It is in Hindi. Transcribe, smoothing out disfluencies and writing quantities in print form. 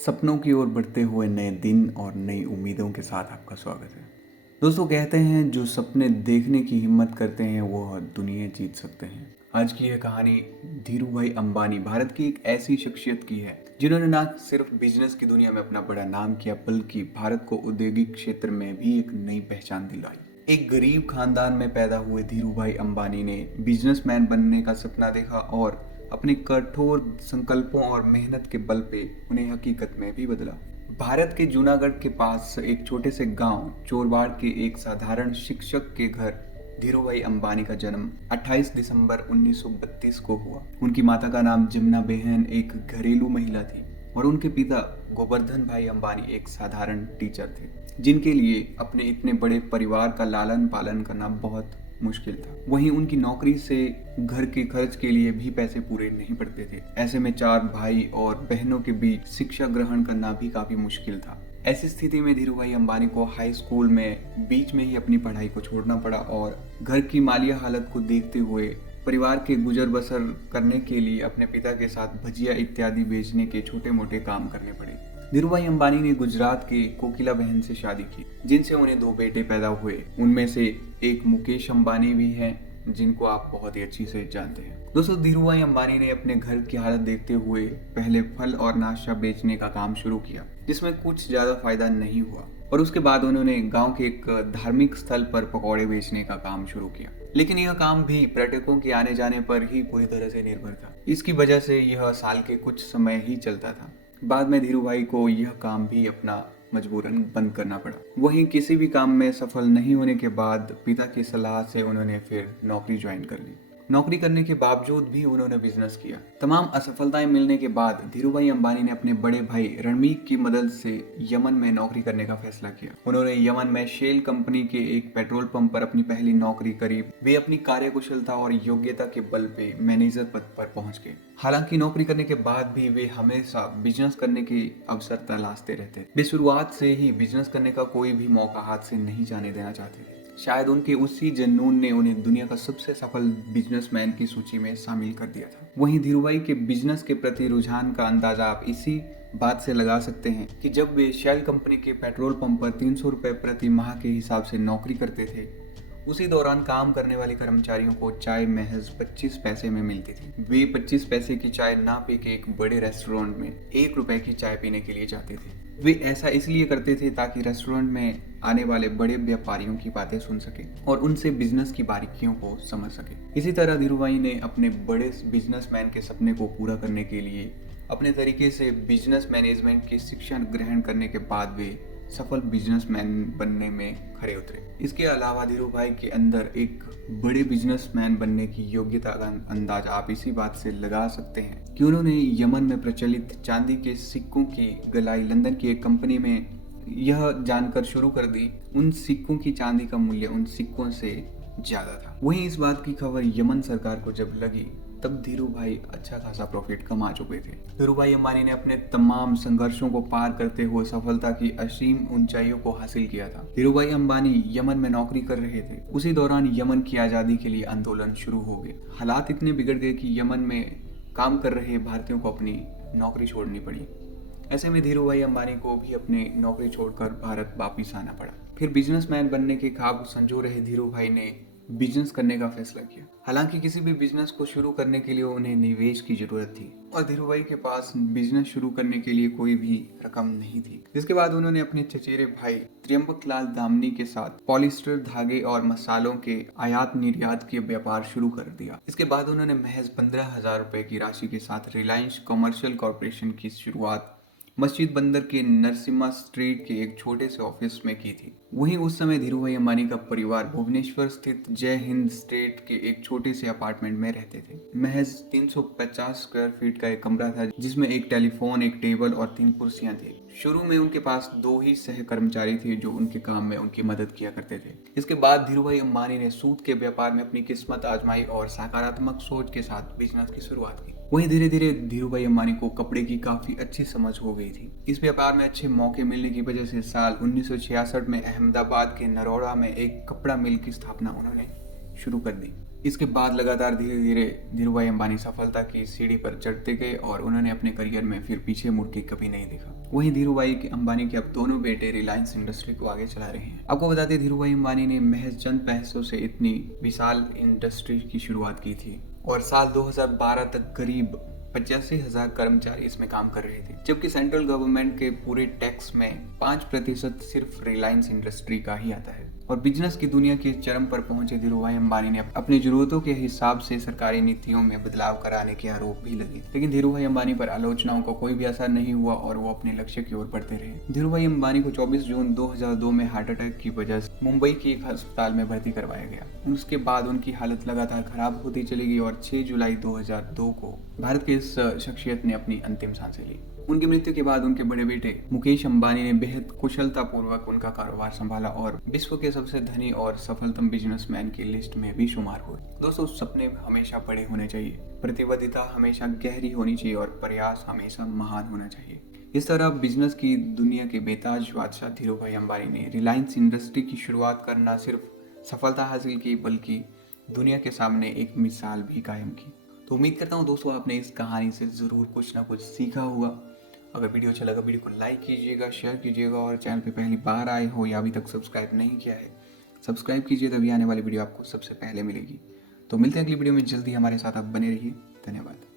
सपनों की ओर बढ़ते हुए नए दिन और नई उम्मीदों के साथ आपका स्वागत है। दोस्तों, कहते हैं जो सपने देखने की हिम्मत करते हैं वो दुनिया जीत सकते हैं। आज की यह कहानी धीरूभाई अंबानी भारत की एक ऐसी शख्सियत की है जिन्होंने ना सिर्फ बिजनेस की दुनिया में अपना बड़ा नाम किया बल्कि भारत को औद्योगिक क्षेत्र में भी एक नई पहचान दिलाई। एक गरीब खानदान में पैदा हुए धीरूभाई अंबानी ने बिजनेसमैन बनने का सपना देखा और अपने कठोर संकल्पों और मेहनत के बल पे उन्हें हकीकत में भी बदला। भारत के जूनागढ़ के पास एक छोटे से गांव चोरबाड़ के एक साधारण शिक्षक के घर धीरूभाई अंबानी का जन्म 28 दिसंबर 1932 को हुआ। उनकी माता का नाम जमुना बेहन एक घरेलू महिला थी और उनके पिता गोवर्धन भाई अंबानी एक साधारण टीचर थे, जिनके लिए अपने इतने बड़े परिवार का लालन पालन करना बहुत मुश्किल था। वहीं उनकी नौकरी से घर के खर्च के लिए भी पैसे पूरे नहीं पड़ते थे। ऐसे में 4 भाई और बहनों के बीच शिक्षा ग्रहण करना भी काफी मुश्किल था। ऐसी स्थिति में धीरूभाई अंबानी को हाई स्कूल में बीच में ही अपनी पढ़ाई को छोड़ना पड़ा और घर की माली हालत को देखते हुए परिवार के गुजर बसर करने के लिए अपने पिता के साथ भजिया इत्यादि बेचने के छोटे मोटे काम करने पड़े। धीरूभाई अंबानी ने गुजरात के कोकिला बहन से शादी की, जिनसे उन्हें 2 बेटे पैदा हुए। उनमें से एक मुकेश अंबानी भी हैं, जिनको आप बहुत ही अच्छी से जानते हैं। दोस्तों, धीरूभाई अंबानी ने अपने घर की हालत देखते हुए पहले फल और नाश्ता बेचने का काम शुरू किया, जिसमें कुछ ज्यादा फायदा नहीं हुआ और उसके बाद उन्होंने गांव के एक धार्मिक स्थल पर पकौड़े बेचने का काम शुरू किया। लेकिन यह काम भी पर्यटकों के आने जाने पर ही पूरी तरह से निर्भर था। इसकी वजह से यह साल के कुछ समय ही चलता था। बाद में धीरूभाई को यह काम भी अपना मजबूरन बंद करना पड़ा। वहीं किसी भी काम में सफल नहीं होने के बाद पिता की सलाह से उन्होंने फिर नौकरी ज्वाइन कर ली। नौकरी करने के बावजूद भी उन्होंने बिजनेस किया। तमाम असफलताएं मिलने के बाद धीरूभाई अंबानी ने अपने बड़े भाई रणमीत की मदद से यमन में नौकरी करने का फैसला किया। उन्होंने यमन में शेल कंपनी के एक पेट्रोल पंप पर अपनी पहली नौकरी करी। वे अपनी कार्यकुशलता और योग्यता के बल पे मैनेजर पद पर पहुंच गए। हालांकि नौकरी करने के बाद भी वे हमेशा बिजनेस करने के अवसर तलाशते रहते। वे शुरुआत से ही बिजनेस करने का कोई भी मौका हाथ से नहीं जाने देना चाहते थे। शायद उनके उसी जुनून ने उन्हें दुनिया का सबसे सफल बिजनेसमैन की सूची में शामिल कर दिया था। वहीं धीरूभाई के बिजनेस के प्रति रुझान का अंदाजा आप इसी बात से लगा सकते हैं कि जब वे शेल कंपनी के पेट्रोल पंप पर 300 रुपए प्रति माह के हिसाब से नौकरी करते थे, उसी दौरान काम करने वाले कर्मचारियों को चाय महज 25 पैसे में मिलती थी। वे 25 पैसे की चाय ना पी के एक बड़े रेस्टोरेंट में 1 रुपए की चाय पीने के लिए जाते थे। वे ऐसा इसलिए करते थे ताकि रेस्टोरेंट में आने वाले बड़े व्यापारियों की बातें सुन सके और उनसे बिजनेस की बारीकियों को समझ सके। इसी तरह धीरूभाई ने अपने बड़े बिजनेसमैन के सपने को पूरा करने के लिए अपने तरीके से बिजनेस मैनेजमेंट की शिक्षा ग्रहण करने के बाद वे सफल बिजनेसमैन बनने में खरे उतरे। इसके अलावा धीरूभाई के अंदर एक बड़े बिजनेसमैन बनने की योग्यता का अंदाजा आप इसी बात से लगा सकते हैं कि उन्होंने यमन में प्रचलित चांदी के सिक्कों की गलाई लंदन की एक कंपनी में यह जानकर शुरू कर दी उन सिक्कों की चांदी का मूल्य उन सिक्कों से ज्यादा था। वहीं इस बात की खबर यमन सरकार को जब लगी तब धीरूभाई अच्छा खासा प्रॉफिट कमा चुके थे। धीरूभाई अंबानी ने अपने तमाम संघर्षों को पार करते हुए सफलता की असीम ऊंचाइयों को हासिल किया था। धीरूभाई अंबानी यमन में नौकरी कर रहे थे। उसी दौरान यमन की आजादी के लिए आंदोलन शुरू हो गए। हालात इतने बिगड़ गए कि यमन में काम कर रहे भारतीयों को अपनी नौकरी छोड़नी पड़ी। ऐसे में धीरूभाई अंबानी को भी अपनी नौकरी छोड़कर भारत वापिस आना पड़ा। फिर बिजनेसमैन बनने के ख्वाब संजो रहे धीरूभाई ने बिजनेस करने का फैसला किया। हालांकि किसी भी बिजनेस को शुरू करने के लिए उन्हें निवेश की जरूरत थी और धीरूभाई के पास बिजनेस शुरू करने के लिए कोई भी रकम नहीं थी। जिसके बाद उन्होंने अपने चचेरे भाई त्र्यंबकलाल दामनी के साथ पॉलिस्टर धागे और मसालों के आयात निर्यात के व्यापार शुरू कर दिया। इसके बाद उन्होंने महज 15,000 रुपए की राशि के साथ रिलायंस कमर्शियल कॉरपोरेशन की शुरुआत मस्जिद बंदर के नरसिम्हा स्ट्रीट के एक छोटे से ऑफिस में की थी। वहीं उस समय धीरूभाई अंबानी का परिवार भुवनेश्वर स्थित जय हिंद स्टेट के एक छोटे से अपार्टमेंट में रहते थे। महज 350 स्क्वायर फीट का एक कमरा था जिसमें एक टेलीफोन, एक टेबल और 3 कुर्सियां थी। शुरू में उनके पास 2 ही सह कर्मचारी थे जो उनके काम में उनकी मदद किया करते थे। इसके बाद धीरूभाई अंबानी ने सूत के व्यापार में अपनी किस्मत आजमाई और सकारात्मक सोच के साथ बिजनेस की शुरुआत की। वहीं धीरे धीरे धीरूभाई अंबानी को कपड़े की काफी अच्छी समझ हो गई थी। इस व्यापार में अच्छे मौके मिलने की वजह से साल 1966 में अहमदाबाद के नरोड़ा में एक कपड़ा मिल की स्थापना उन्होंने शुरू कर दी। इसके बाद लगातार धीरे धीरे धीरूभाई अंबानी सफलता की सीढ़ी पर चढ़ते गए और उन्होंने अपने करियर में फिर पीछे मुड़ के कभी नहीं देखा। वहीं धीरूभाई अंबानी के अब दोनों बेटे रिलायंस इंडस्ट्री को आगे चला रहे हैं। आपको बता दें, धीरूभाई अंबानी ने महज चंद पैसों से इतनी विशाल इंडस्ट्री की शुरुआत की थी और साल 2012 तक करीब 85,000 कर्मचारी इसमें काम कर रहे थे, जबकि सेंट्रल गवर्नमेंट के पूरे टैक्स में 5% सिर्फ रिलायंस इंडस्ट्री का ही आता है। और बिजनेस की दुनिया के चरम पर पहुंचे धीरूभाई अंबानी ने अपनी जरूरतों के हिसाब से सरकारी नीतियों में बदलाव कराने के आरोप भी लगे, लेकिन धीरूभाई अंबानी पर आलोचनाओं को कोई भी असर नहीं हुआ और वो अपने लक्ष्य की ओर बढ़ते रहे। धीरूभाई अंबानी को 24 जून 2002 में हार्ट अटैक की वजह से मुंबई के एक अस्पताल में भर्ती करवाया गया। उसके बाद उनकी हालत लगातार खराब होती चली गई और 6 जुलाई 2002 को भारत के इस शख्सियत ने अपनी अंतिम सांसें ली। उनकी मृत्यु के बाद उनके बड़े बेटे मुकेश अंबानी ने बेहद कुशलतापूर्वक उनका कारोबार संभाला और विश्व के सबसे धनी और सफलतम बिजनेसमैन की लिस्ट में भी शुमार हुए। दोस्तों, सपने हमेशा बड़े होने चाहिए, प्रतिबद्धता हमेशा गहरी होनी चाहिए और प्रयास हमेशा महान होना चाहिए। इस तरह बिजनेस की दुनिया के बेताज बादशाह धीरूभाई अंबानी ने रिलायंस इंडस्ट्री की शुरुआत कर न सिर्फ सफलता हासिल की बल्कि दुनिया के सामने एक मिसाल भी कायम की। तो उम्मीद करता हूँ दोस्तों, आपने इस कहानी से ज़रूर कुछ ना कुछ सीखा होगा। अगर वीडियो अच्छा लगा, वीडियो को लाइक कीजिएगा, शेयर कीजिएगा और चैनल पे पहली बार आए हो या अभी तक सब्सक्राइब नहीं किया है, सब्सक्राइब कीजिए, तभी आने वाली वीडियो आपको सबसे पहले मिलेगी। तो मिलते हैं अगली वीडियो में जल्दी। हमारे साथ आप बने रहिए। धन्यवाद।